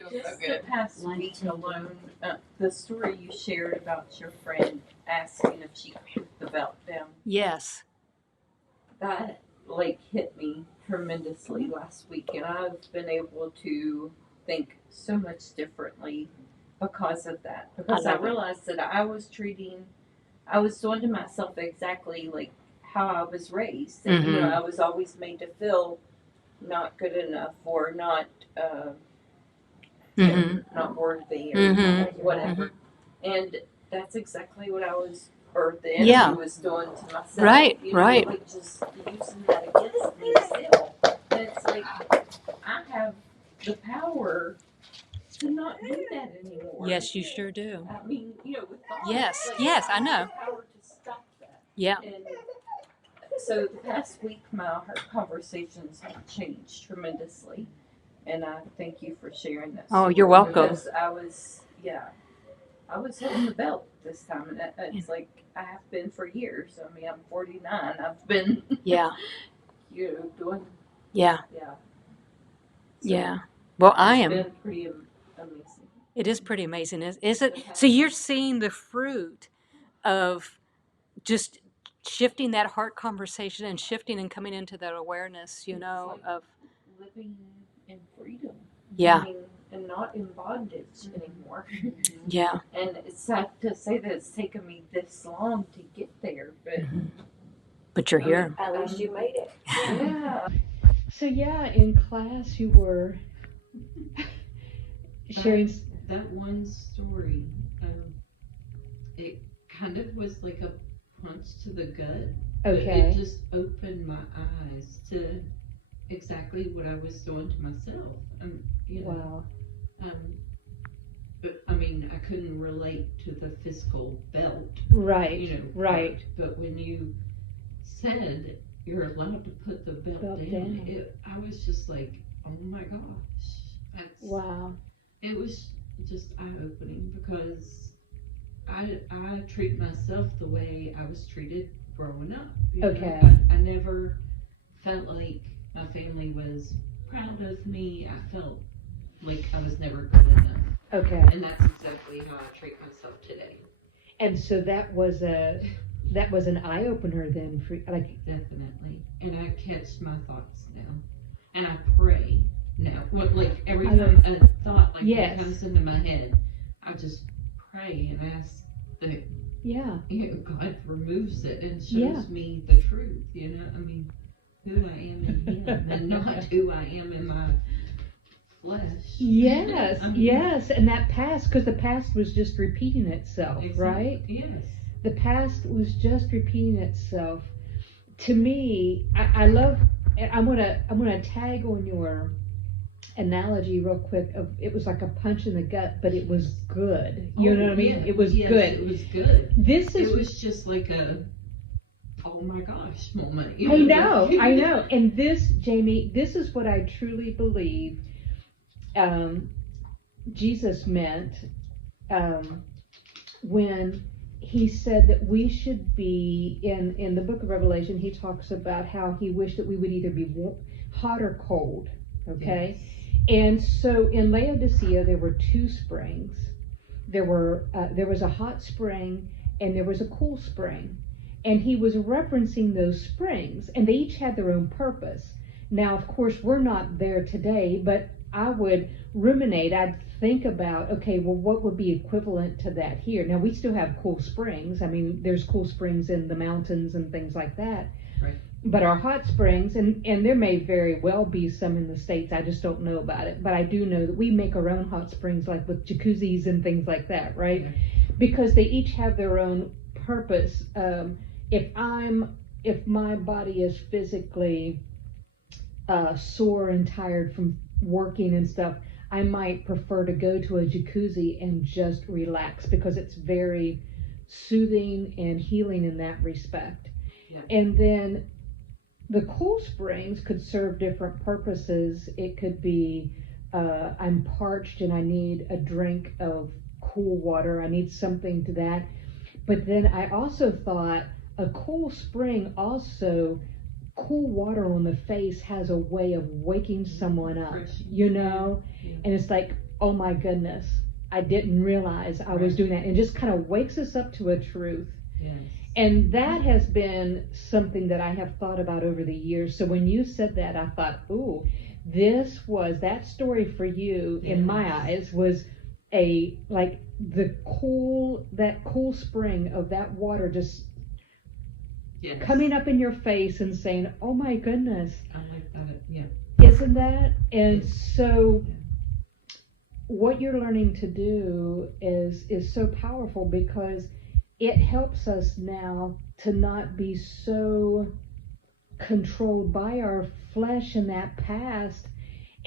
feels so good. The past week alone, the story you shared about your friend asking if she could put the belt down. Yes. That like hit me tremendously last week, and I've been able to think so much differently because of that. Because I realized that I was doing to myself exactly like how I was raised. And, Mm-hmm. I was always made to feel not good enough or not, not worthy or whatever. And that's exactly what I was, or the enemy was doing to myself. Right. Like just using that against me still. And it's like, I have the power to not do that anymore. Yes, you sure do. I mean, with God. Yes, like, yes, I know. have the power to stop that. Yeah. And so the past week, my conversations have changed tremendously. And I thank you for sharing that. Oh, you're welcome. Because I was holding the belt this time. And it's like I have been for years. I mean, I'm 49. I've been, doing. Yeah. Yeah. Yeah. Well, I am. It's been pretty amazing. It is pretty amazing, is it? So you're seeing the fruit of just shifting that heart conversation and shifting and coming into that awareness, of living in freedom. Yeah. I mean, and not in bondage anymore. Yeah. And it's sad to say that it's taken me this long to get there, but you're here. At least you made it. Yeah. So in class you were sharing that one story. It kind of was like a punch to the gut. Okay. It just opened my eyes to exactly what I was doing to myself. Wow. But I mean, I couldn't relate to the physical belt. Right. Right. But when you said you're allowed to put the belt down. I was just like, oh my gosh. Wow. It was just eye-opening because I treat myself the way I was treated growing up. Okay. I never felt like my family was proud of me. I felt like I was never good enough. Okay. And that's exactly how I treat myself today. And so that was an eye opener then for Definitely. And I catch my thoughts now. And I pray now. Like every time a thought that comes into my head, I just pray and ask that God removes it and shows me the truth, I mean, who I am in Him and not who I am in my flesh. Yes, yes. And that past, because the past was just repeating itself, right? Yes. The past was just repeating itself. To me, I love. I'm gonna tag on your analogy real quick. It was like a punch in the gut, but it was good. You know what I mean? Yeah. It was good. It was good. It was just like a oh my gosh moment. I know. And this, Jamie, this is what I truly believe. Jesus meant when He said that we should be in the book of Revelation. He talks about how He wished that we would either be hot or cold. Okay. Yes. And so in Laodicea there were two springs. There was a hot spring and there was a cool spring, and He was referencing those springs, and they each had their own purpose. Now, of course, we're not there today, but I would ruminate. I'd think about, okay, well, what would be equivalent to that here? Now, we still have cool springs. I mean, there's cool springs in the mountains and things like that. Right. But our hot springs, and there may very well be some in the States, I just don't know about it. But I do know that we make our own hot springs, like with jacuzzis and things like that, right? Mm-hmm. Because they each have their own purpose. If my body is physically sore and tired from working and stuff, I might prefer to go to a jacuzzi and just relax because it's very soothing and healing in that respect. Yeah. And then the cool springs could serve different purposes. It could be I'm parched and I need a drink of cool water. I need something to that. But then I also thought a cool spring also, cool water on the face has a way of waking someone up, Yeah. And it's like oh my goodness, I didn't realize I was doing that. And just kind of wakes us up to a truth. Yes. And that has been something that I have thought about over the years. So when you said that, I thought, ooh, that story for you, in my eyes, was that cool spring of that water just coming up in your face and saying, oh my goodness. I like that, yeah. Isn't that? And so what you're learning to do is so powerful, because it helps us now to not be so controlled by our flesh in that past,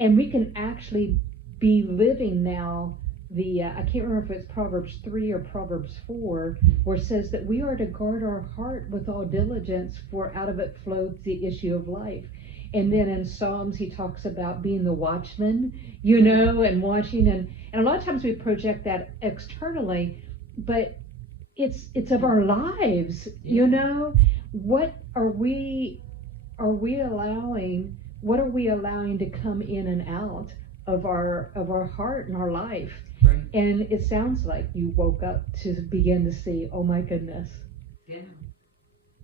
and we can actually be living now I can't remember if it's Proverbs 3 or Proverbs 4, where it says that we are to guard our heart with all diligence, for out of it flows the issue of life. And then in Psalms, he talks about being the watchman, and watching. And a lot of times we project that externally, but it's of our lives, What are we allowing to come in and out of our heart and our life? Right. And it sounds like you woke up to begin to see, oh my goodness. Yeah,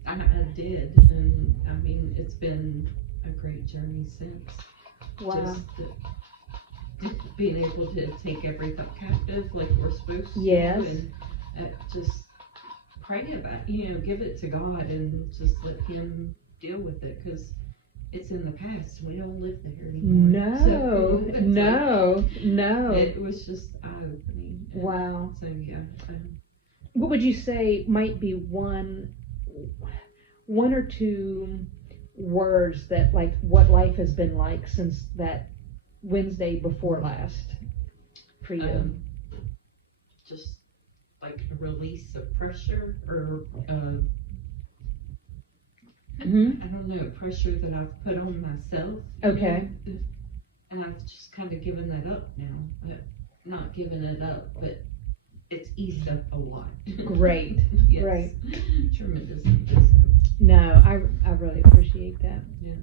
I did, and I mean, it's been a great journey since. Wow. Just being able to take every thought captive like we're supposed to. Yes. And just pray about it, give it to God and just let Him deal with it, because it's in the past. We don't live there anymore. No. It was just eye-opening. Wow. So yeah. What would you say might be one or two words that, like, what life has been like since that Wednesday before last for you? Just like a release of pressure, or I don't know, pressure that I've put on myself. Okay. And I've just kind of given that up now. Not given it up, but it's eased up a lot. Great. Yes. Great. Tremendously. No, I really appreciate that. Yeah.